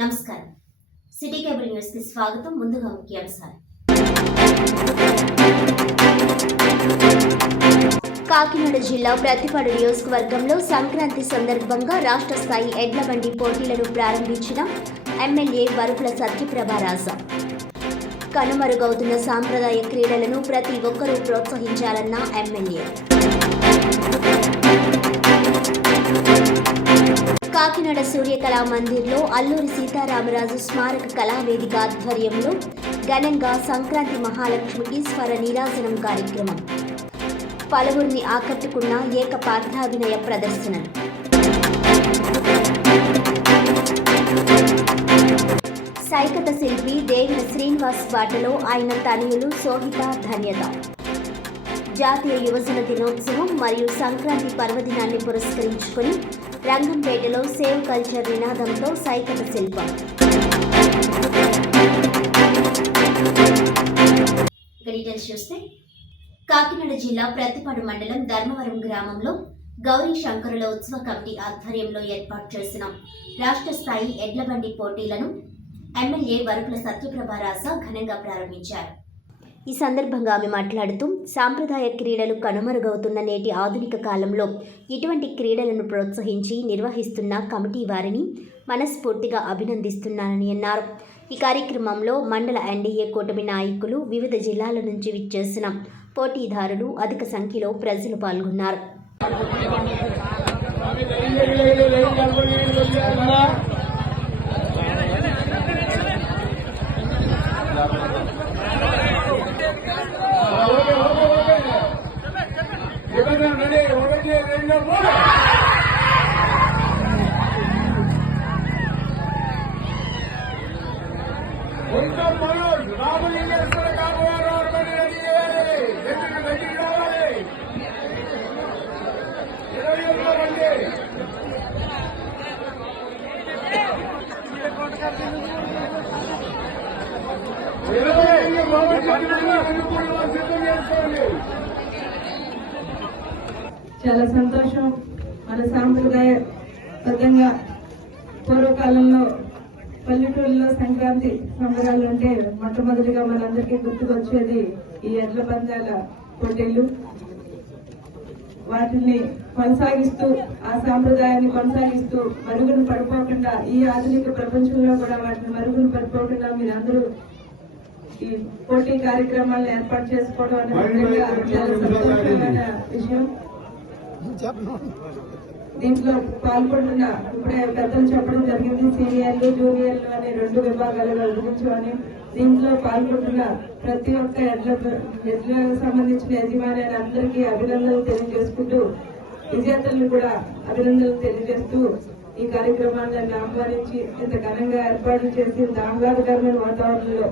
నమస్కారం. City cable news కి స్వాగతం. ముందుగా ముఖ్యాంశాలు. కాకినాడ జిల్లా ప్రతిపాడు నియోజకవర్గంలో సంక్రాంతి సందర్భంగా రాష్ట్ర స్థాయి ఎడ్ల బండి పోటీలను ప్రారంభించిన ఎమ్మెల్యే వరుపుల సత్యప్రభారాజ. కనుమరుగవుతున్న సాంప్రదాయ క్రీడలను ప్రతి ఒక్కరూ ప్రోత్సహించాలన్న ఎమ్మెల్యే. కాకినాడ సూర్యకళా మందిర్లో అల్లూరి సీతారామరాజు స్మారక కళావేదిక ఆధ్వర్యంలో ఘనంగా సంక్రాంతి మహాలక్ష్మికి స్వర నీరాజనం కార్యక్రమం. పలువురిని ఆకట్టుకున్న ఏకపాత్రాభినయ ప్రదర్శనలు. సైకత శిల్పి దేవిన శ్రీనివాస్ బాటలో ఆయన తనయులు సోహిత ధన్యత. జాతీయ యువజన దినోత్సవం మరియు సంక్రాంతి పర్వదినాన్ని పురస్కరించుకుని రంగంపేటలో సేవ్ కల్చర్ నినాదంతో సైకత శిల్పం. డీటెయిల్స్ చూస్తే కాకినాడ జిల్లా ప్రతిపాడు మండలం ధర్మవరం గ్రామంలో గౌరీ శంకరుల ఉత్సవ కమిటీ ఆధ్వర్యంలో ఏర్పాటు చేసిన రాష్ట్ర స్థాయి ఎడ్లబండి పోటీలను ఎమ్మెల్యే వరుపుల సత్యప్రభారాజ ఘనంగా ప్రారంభించారు. ఈ సందర్భంగా ఆమె మాట్లాడుతూ సాంప్రదాయ క్రీడలు కనుమరుగవుతున్న నేటి ఆధునిక కాలంలో ఇటువంటి క్రీడలను ప్రోత్సహించి నిర్వహిస్తున్న కమిటీ వారిని మనస్ఫూర్తిగా అభినందిస్తున్నానని అన్నారు. ఈ కార్యక్రమంలో మండల ఎన్డీఏ కూటమి నాయకులు, వివిధ జిల్లాల నుంచి విచ్చేసిన పోటీదారులు, అధిక సంఖ్యలో ప్రజలు పాల్గొన్నారు. చాలా సంతోషం. మన సాంప్రదాయబద్ధంగా పూర్వకాలంలో పల్లెటూళ్ళలో సంక్రాంతి సంబరాలు అంటే మొట్టమొదటిగా మనందరికీ గుర్తుకొచ్చేది ఈ ఎడ్ల పందాల పోటీలు. వాటిని కొనసాగిస్తూ, ఆ సాంప్రదాయాన్ని కొనసాగిస్తూ మరుగున పడిపోకుండా, ఈ ఆధునిక ప్రపంచంలో కూడా వాటిని మరుగున పడిపోకుండా మీరందరూ ఈ పోటీ కార్యక్రమాలను ఏర్పాటు చేసుకోవడం అనేది చాలా సంతోషమైన విషయం. దీంట్లో పాల్గొంటున్న ఇప్పుడే పెద్దలు చెప్పడం జరిగింది, సీనియర్లు, జూనియర్లు అనే 2 విభాగాలుగా విభజించమని. దీంట్లో పాల్గొంటున్న ప్రతి ఒక్క ఎడ్లకు సంబంధించిన యజమాని అందరికీ అభినందనలు తెలియజేసుకుంటూ, విజేతలను కూడా అభినందనలు తెలియజేస్తూ ఈ కార్యక్రమాలను ఆహ్వానించి ఇంత ఘనంగా ఏర్పాటు చేసి ఇంత ఆహ్లాదకరమైన వాతావరణంలో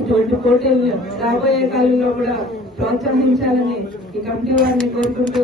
ఇటువంటి పోటీలను రాబోయే కాలంలో కూడా ప్రోత్సహించాలని ఈ కమిటీ వారిని కోరుకుంటూ